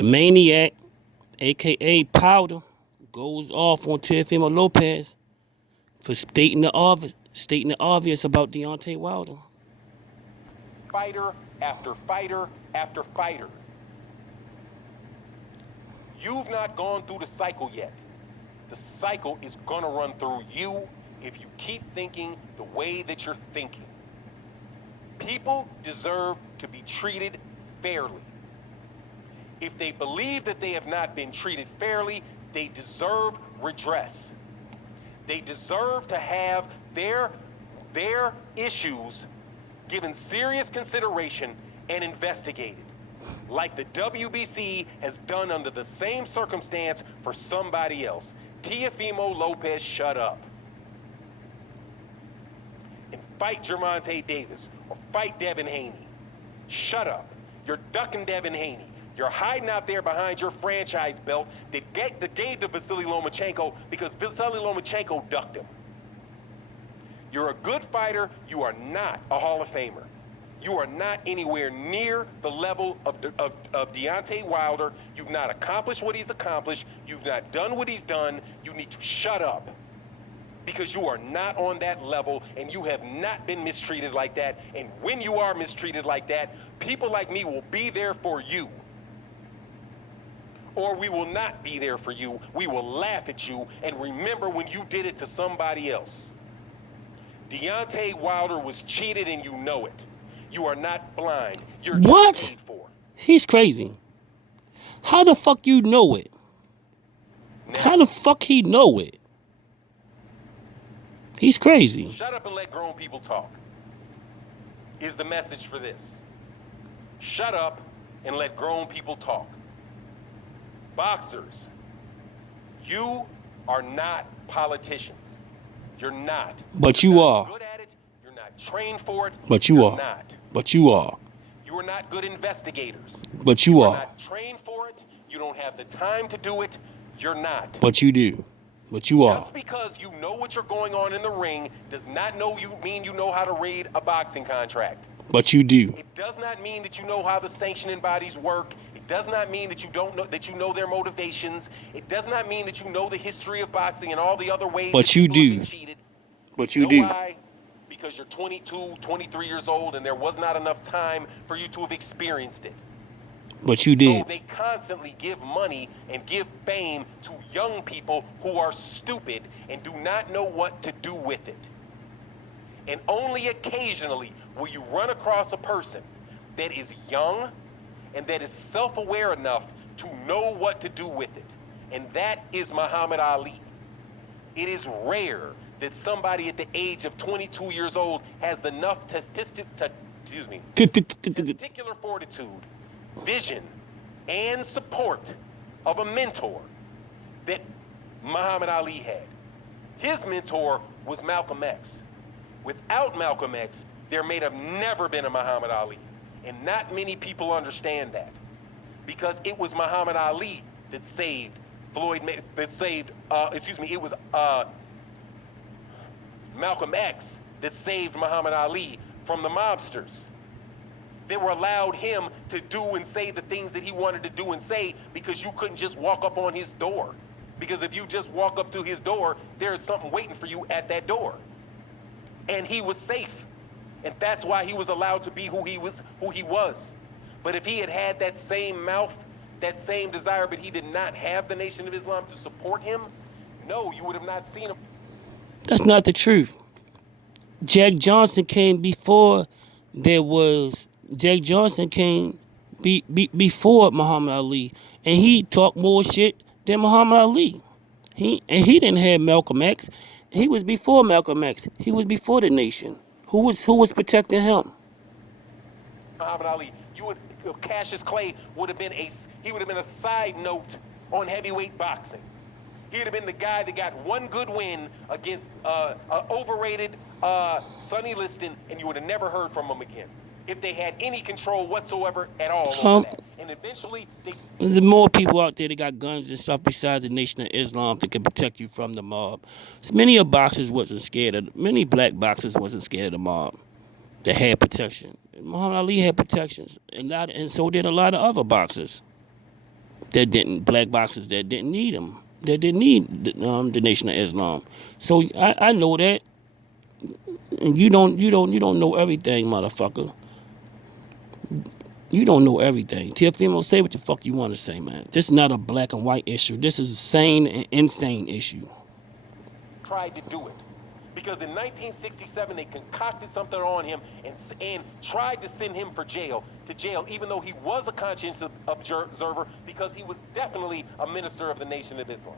The Maniac, a.k.a. Powder, goes off on Teofimo Lopez for stating the obvious about Deontay Wilder. Fighter after fighter after fighter. You've not gone through the cycle yet. The cycle is gonna run through you if you keep thinking the way that you're thinking. People deserve to be treated fairly. If they believe that they have not been treated fairly, they deserve redress. They deserve to have their issues given serious consideration and investigated, like the WBC has done under the same circumstance for somebody else. Teofimo Lopez, shut up. And fight Gervonta Davis or fight Devin Haney. Shut up. You're ducking Devin Haney. You're hiding out there behind your franchise belt that gave to Vasily Lomachenko because Vasily Lomachenko ducked him. You're a good fighter. You are not a Hall of Famer. You are not anywhere near the level of Deontay Wilder. You've not accomplished what he's accomplished. You've not done what he's done. You need to shut up because you are not on that level and you have not been mistreated like that. And when you are mistreated like that, people like me will be there for you. Or we will not be there for you. We will laugh at you and remember when you did it to somebody else. Deontay Wilder was cheated and you know it. You are not blind. You're What? just paid for. He's crazy. How the fuck you know it? How the fuck he know it? He's crazy. Shut up and let grown people talk is the message for this. Shut up and let grown people talk. Boxers, you are not politicians. You're not. But You're you not are. good at it. You're not trained for it. But you You're are. not. But you are. You are not good investigators. But you You're are. not trained for it. You don't have the time to do it. You're not. But you do. But you are. Just because you know what you're going on in the ring does not mean you know how to read a boxing contract. But you do. It does not mean that you know how the sanctioning bodies work. It does not mean that you know their motivations. It does not mean that you know the history of boxing and all the other ways But that you people have do. been cheated. But you know do. why? Because you're 22, 23 years old and there was not enough time for you to have experienced it. But you did. So they constantly give money and give fame to young people who are stupid and do not know what to do with it. And only occasionally will you run across a person that is young and that is self-aware enough to know what to do with it. And that is Muhammad Ali. It is rare that somebody at the age of 22 years old has enough testicular fortitude, vision, and support of a mentor that Muhammad Ali had. His mentor was Malcolm X. Without Malcolm X, there may have never been a Muhammad Ali. And not many people understand that. Because it was Muhammad Ali that saved it was Malcolm X that saved Muhammad Ali from the mobsters. They were allowed him to do and say the things that he wanted to do and say because you couldn't just walk up on his door. Because if you just walk up to his door, there's something waiting for you at that door. And he was safe. And that's why he was allowed to be who he was. But if he had had that same mouth, that same desire, but he did not have the Nation of Islam to support him, no, you would have not seen him. That's not the truth. Jack Johnson came before there was. Jack Johnson came before Muhammad Ali, and he talked more shit than Muhammad Ali. He didn't have Malcolm X. He was before Malcolm X. He was before the nation. Who was protecting him? Muhammad Ali, Cassius Clay would have been a side note on heavyweight boxing. He would have been the guy that got one good win against overrated Sonny Liston, and you would have never heard from him again if they had any control whatsoever at all over that. And eventually, there's more people out there that got guns and stuff besides the Nation of Islam that can protect you from the mob. Many black boxers wasn't scared of the mob. They had protection. Muhammad Ali had protections, and so did a lot of other boxers. black boxers that didn't need him, that didn't need the Nation of Islam. So I know that, and you don't know everything, motherfucker. You don't know everything. Teofimo, say what the fuck you want to say, man. This is not a black and white issue. This is a sane and insane issue. Tried to do it. Because in 1967, they concocted something on him and tried to send him to jail, even though he was a conscientious observer, because he was definitely a minister of the Nation of Islam.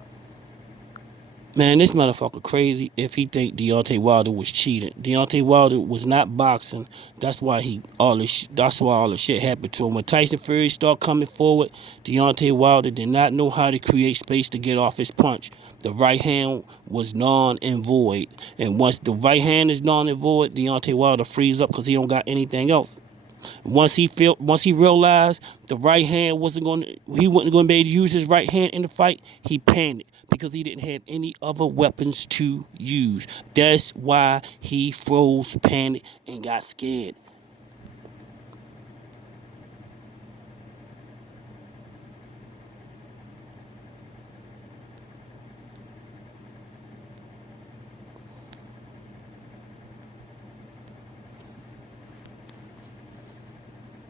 Man, this motherfucker crazy if he think Deontay Wilder was cheating. Deontay Wilder was not boxing. That's why all the shit happened to him. When Tyson Fury started coming forward, Deontay Wilder did not know how to create space to get off his punch. The right hand was non and void. And once the right hand is non and void, Deontay Wilder frees up because he don't got anything else. Once he realized the right hand he wasn't going to be able to use his right hand in the fight, he panicked because he didn't have any other weapons to use. That's why he froze, panicked, and got scared.